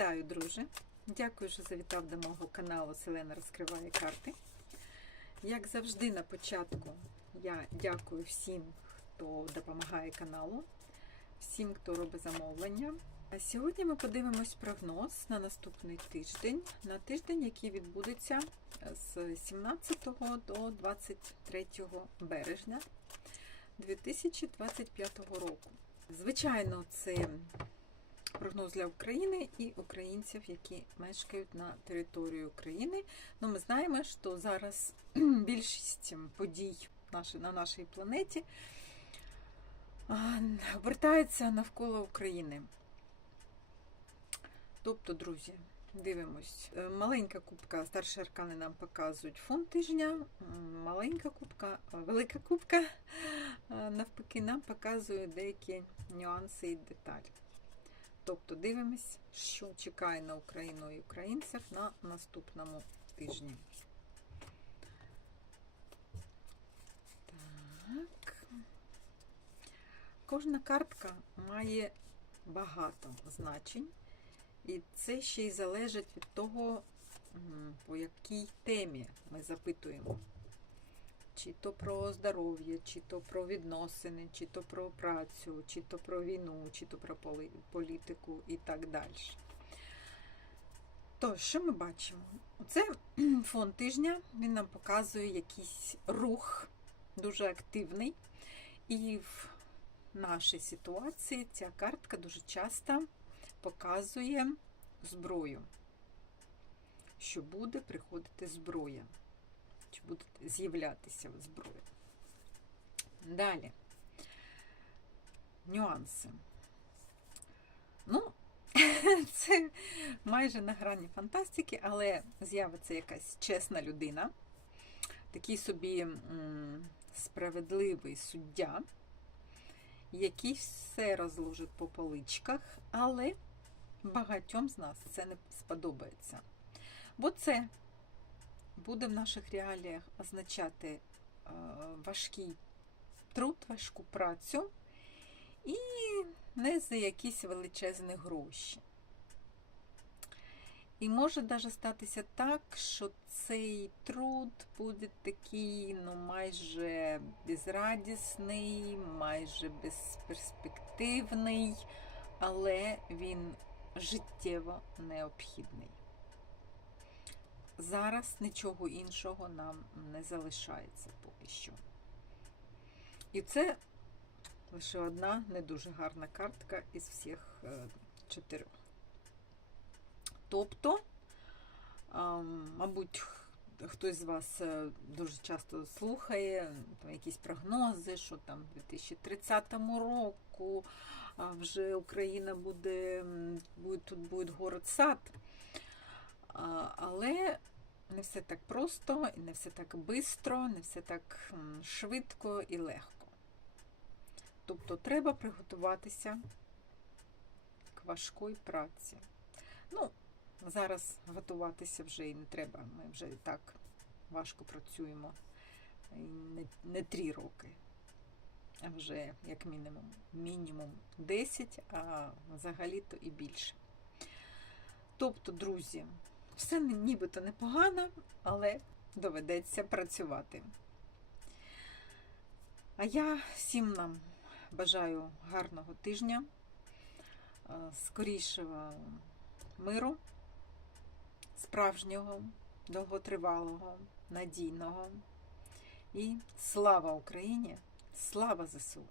Вітаю, друже! Дякую, що завітав до мого каналу Селена розкриває карти. Як завжди, на початку я дякую всім, хто допомагає каналу, всім, хто робить замовлення. А сьогодні ми подивимось прогноз на наступний тиждень, на тиждень, який відбудеться з 17 до 23 березня 2025 року. Звичайно, це прогноз для України і українців, які мешкають на території України. Ну, ми знаємо, що зараз більшість подій на нашій планеті обертається навколо України. Тобто, друзі, дивимось. Маленька кубка, старші аркани нам показують фон тижня, маленька кубка, велика кубка, навпаки, нам показує деякі нюанси і деталі. Тобто дивимось, що чекає на Україну і українців на наступному тижні. Так. Кожна картка має багато значень, і це ще й залежить від того, по якій темі ми запитуємо. Чи то про здоров'я, чи то про відносини, чи то про працю, чи то про війну, чи то про політику і так далі. То, що ми бачимо? Це фон тижня, він нам показує якийсь рух, дуже активний. І в нашій ситуації ця картка дуже часто показує зброю, що буде приходити зброя чи буде з'являтися зброя. Далі. Нюанси. Ну, це майже на грані фантастики, але з'явиться якась чесна людина, такий собі справедливий суддя, який все розложить по поличках, але багатьом з нас це не сподобається. Бо це буде в наших реаліях означати е, важкий труд, важку працю і не за якісь величезні гроші. І може навіть статися так, що цей труд буде такий, ну, майже безрадісний, майже безперспективний, але він життєво необхідний. Зараз нічого іншого нам не залишається поки що. І це лише одна не дуже гарна картка із всіх чотирьох. Тобто, мабуть, хтось з вас е, дуже часто слухає там, якісь прогнози, що там в 2030 року вже Україна буде, буде тут буде город сад. Але не все так просто, і не все так швидко, не все так швидко і легко. Тобто треба приготуватися к важкої праці. Ну, зараз готуватися вже і не треба. Ми вже і так важко працюємо. Не, не три роки, а вже як мінімум, мінімум 10, а взагалі-то і більше. Тобто, друзі, все нібито непогано, але доведеться працювати. А я всім нам бажаю гарного тижня, скорішого миру, справжнього, довготривалого, надійного. І слава Україні! Слава ЗСУ!